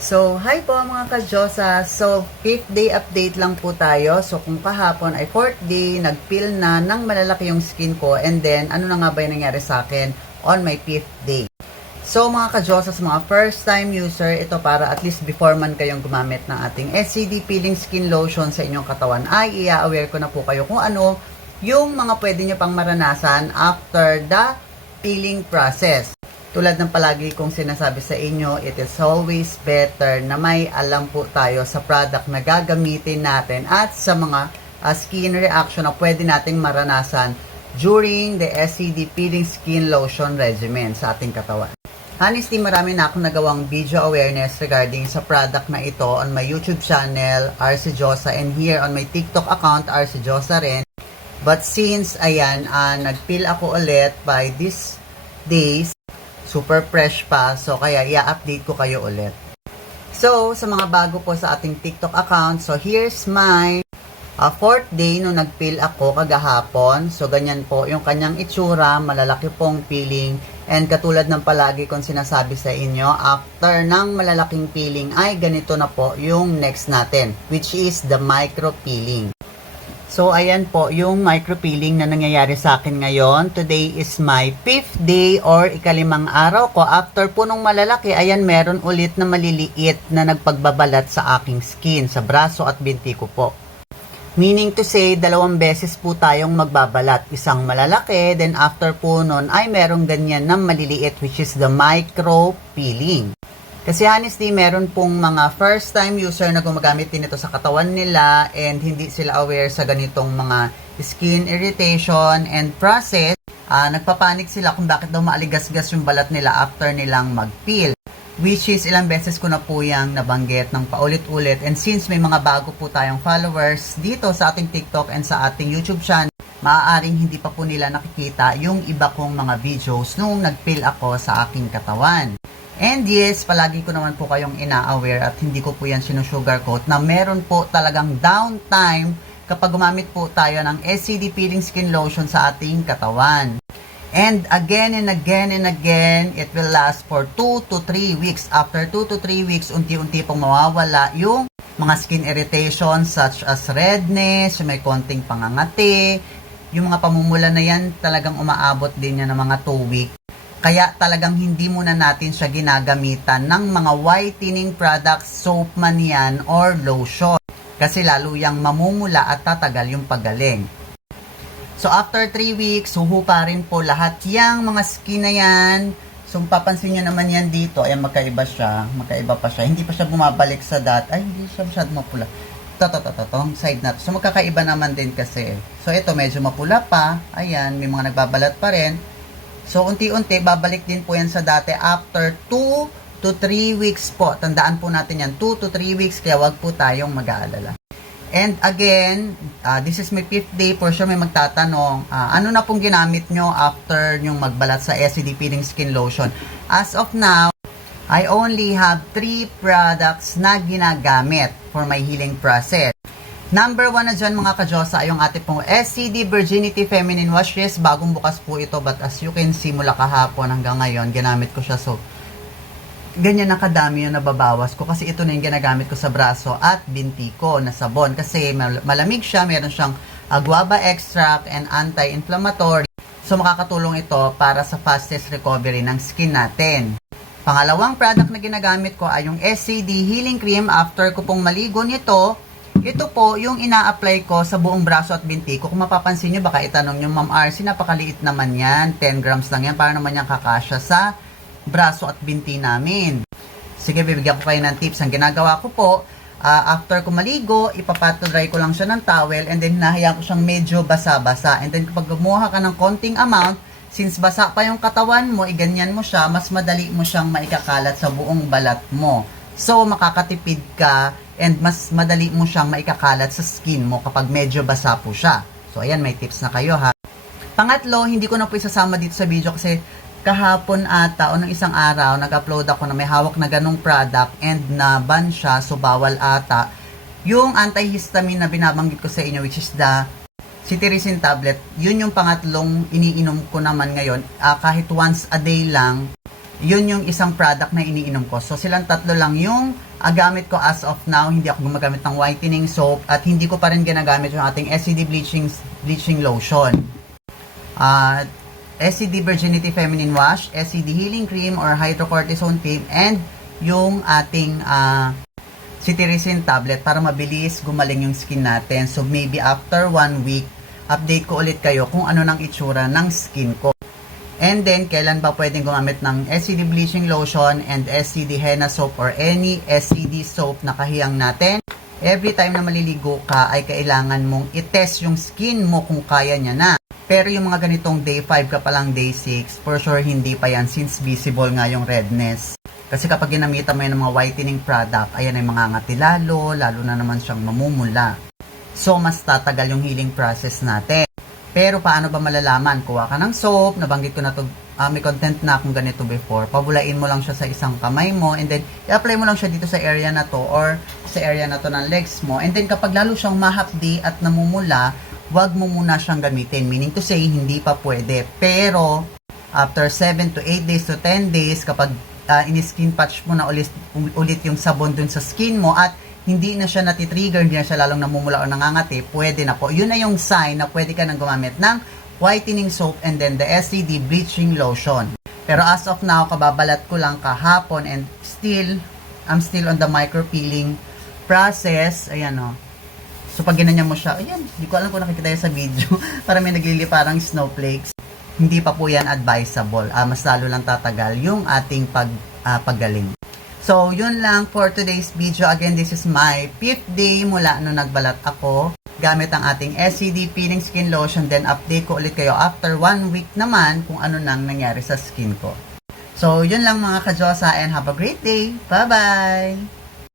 So, hi po mga ka-Diyosa. So, 5th day update lang po tayo. So, kung kahapon ay 4th day, nag-peel na ng malalaki yung skin ko. And then, ano na nga ba yung nangyari sa akin on my 5th day? So, mga ka-Diyosa, sa mga first time user, ito para at least before man kayong gumamit ng ating SCD Peeling Skin Lotion sa inyong katawan, ay i-aware ko na po kayo kung ano yung mga pwede nyo pang maranasan after the peeling process. Tulad ng palagi kong sinasabi sa inyo, it is always better na may alam po tayo sa product na gagamitin natin at sa mga skin reaction na pwede nating maranasan during the SCD Peeling Skin Lotion Regimen sa ating katawan. Honestly, marami na akong nagawang video awareness regarding sa product na ito on my YouTube channel, RC Josa, and here on my TikTok account, RC Josa rin. But since, ayan, nag-peel ako ulit by these days, super fresh pa, so kaya i-update ko kayo ulit. So, sa mga bago po sa ating TikTok account, so here's my 4th day nung nag-peel ako kagahapon. So, ganyan po yung kanyang itsura, malalaki pong peeling. And katulad ng palagi kong sinasabi sa inyo, after ng malalaking peeling ay ganito na po yung next natin, which is the micro peeling. So, ayan po yung micro-peeling na nangyayari sa akin ngayon. Today is my 5th day or ikalimang araw ko. After po nung malalaki, ayan meron ulit na maliliit na nagpagbabalat sa aking skin, sa braso at binti ko po. Meaning to say, 2 beses po tayong magbabalat. Isang malalaki, then after po nun ay merong ganyan na maliliit, which is the micro-peeling. Kasi honestly, meron pong mga first time user na gumagamit din ito sa katawan nila and hindi sila aware sa ganitong mga skin irritation and process. Nagpapanik sila kung bakit daw maaligasgas yung balat nila after nilang mag-peel. Which is ilang beses ko na po yung nabanggit ng paulit-ulit. And since may mga bago po tayong followers dito sa ating TikTok and sa ating YouTube channel, maaaring hindi pa po nila nakikita yung iba kong mga videos nung nag-peel ako sa aking katawan. And yes, palagi ko naman po kayong ina-aware at hindi ko po yan sinusugarcoat na meron po talagang downtime kapag gumamit po tayo ng SCD Peeling Skin Lotion sa ating katawan. And again and again and again, it will last for 2 to 3 weeks. After 2 to 3 weeks, unti-unti pong mawawala yung mga skin irritation such as redness, may konting pangangati, yung mga pamumula na yan talagang umaabot din yan ng mga 2 weeks. Kaya talagang hindi muna natin siya ginagamitan ng mga whitening products, soap man yan, or lotion. Kasi lalo yang mamumula at tatagal yung paggaling. So after 3 weeks, huhu pa rin po lahat yung mga skin na yan. So papansin nyo naman yan dito, ayan magkaiba siya, magkaiba pa siya. Hindi pa siya bumabalik sa ay hindi siya masyadong mapula. Ito, side na to. So magkakaiba naman din kasi. So ito medyo mapula pa, ayan, may mga nagbabalat pa rin. So, unti-unti, babalik din po yan sa dati after 2 to 3 weeks po. Tandaan po natin yan, 2 to 3 weeks, kaya wag po tayong mag-aalala. And again, this is my 5th day. For sure may magtatanong, ano na pong ginamit nyo after nyong magbalat sa SCD Peeling Skin Lotion? As of now, I only have 3 products na ginagamit for my healing process. Number 1 na dyan mga ka-Diyosa ay yung ating pong SCD Virginity Feminine Wash. Yes, bagong bukas po ito, but as you can see mula kahapon hanggang ngayon, ginamit ko siya. So, ganyan na kadami yung nababawas ko kasi ito na yung ginagamit ko sa braso at binti ko na sabon. Kasi malamig siya, meron siyang guava extract and anti-inflammatory. So, makakatulong ito para sa fastest recovery ng skin natin. Pangalawang product na ginagamit ko ay yung SCD Healing Cream. After ko pong maligo nito, ito po yung ina-apply ko sa buong braso at binti ko. Kung mapapansin nyo, baka itanong nyo, Ma'am RC, napakaliit naman yan. 10 grams lang yan. Para naman yan kakasya sa braso at binti namin. Sige, bibigyan ko kayo ng tips. Ang ginagawa ko po, after ko maligo, ipapatodry ko lang siya ng towel and then hinahayaan ko siyang medyo basa-basa. And then kapag gumawa ka ng konting amount, since basa pa yung katawan mo, iganyan mo siya, mas madali mo siyang maikakalat sa buong balat mo. So, makakatipid ka and mas madali mo siyang maikakalat sa skin mo kapag medyo basa po siya. So, ayan, may tips na kayo ha. Pangatlo, hindi ko na po isasama dito sa video kasi kahapon ata o ng isang araw, nag-upload ako na may hawak na ganong product and na-ban siya, so bawal ata. Yung antihistamine na binabanggit ko sa inyo, which is the cetirizine tablet, yun yung pangatlong iniinom ko naman ngayon. Kahit once a day lang, Yun yung isang product na iniinom ko. So, silang tatlo lang yung gamit ko as of now. Hindi ako gumagamit ng whitening soap at hindi ko pa rin ginagamit yung ating SCD bleaching lotion. SCD Virginity Feminine Wash, SCD Healing Cream or Hydrocortisone Cream, and yung ating cetirizine tablet para mabilis gumaling yung skin natin. So, maybe after 1 week, update ko ulit kayo kung ano nang itsura ng skin ko. And then, kailan ba pwedeng gumamit ng SCD Bleaching Lotion and SCD Henna Soap or any SCD soap na kahiyang natin? Every time na maliligo ka, ay kailangan mong itest yung skin mo kung kaya niya na. Pero yung mga ganitong day 5 ka pa lang, day 6, for sure hindi pa yan since visible nga yung redness. Kasi kapag ginamitan mo yan ng mga whitening product, ayan ay mangangati lalo na naman siyang mamumula. So, mas tatagal yung healing process natin. Pero paano ba malalaman? Kuha ka ng soap, nabanggit ko na to, may content na akong ganito before. Pabulain mo lang siya sa isang kamay mo and then i-apply mo lang siya dito sa area na to or sa area na to ng legs mo. And then kapag lalo siyang mahapdi at namumula, wag mo muna siyang gamitin. Meaning to say, hindi pa pwede. Pero after 7 to 8 days to 10 days, kapag in-skin patch mo na ulit yung sabon dun sa skin mo at hindi na siya natitrigger, hindi na siya lalong namumula o nangangati, pwede na po. Yun na yung sign na pwede ka nang gumamit ng whitening soap and then the SCD bleaching lotion. Pero as of now, kababalat ko lang kahapon and I'm still on the micropeeling process. Ayan o. So pag ginanyan mo siya, ayan, hindi ko alam kung nakikita yun sa video. Para may naglili parang snowflakes. Hindi pa po yan advisable. Mas lalo lang tatagal yung ating paggaling. So, yun lang for today's video. Again, this is my 5th day mula nung nagbalat ako gamit ang ating SCD Peeling Skin Lotion. Then, update ko ulit kayo after 1 week naman kung ano nang nangyari sa skin ko. So, yun lang mga kajosa and have a great day. Bye-bye!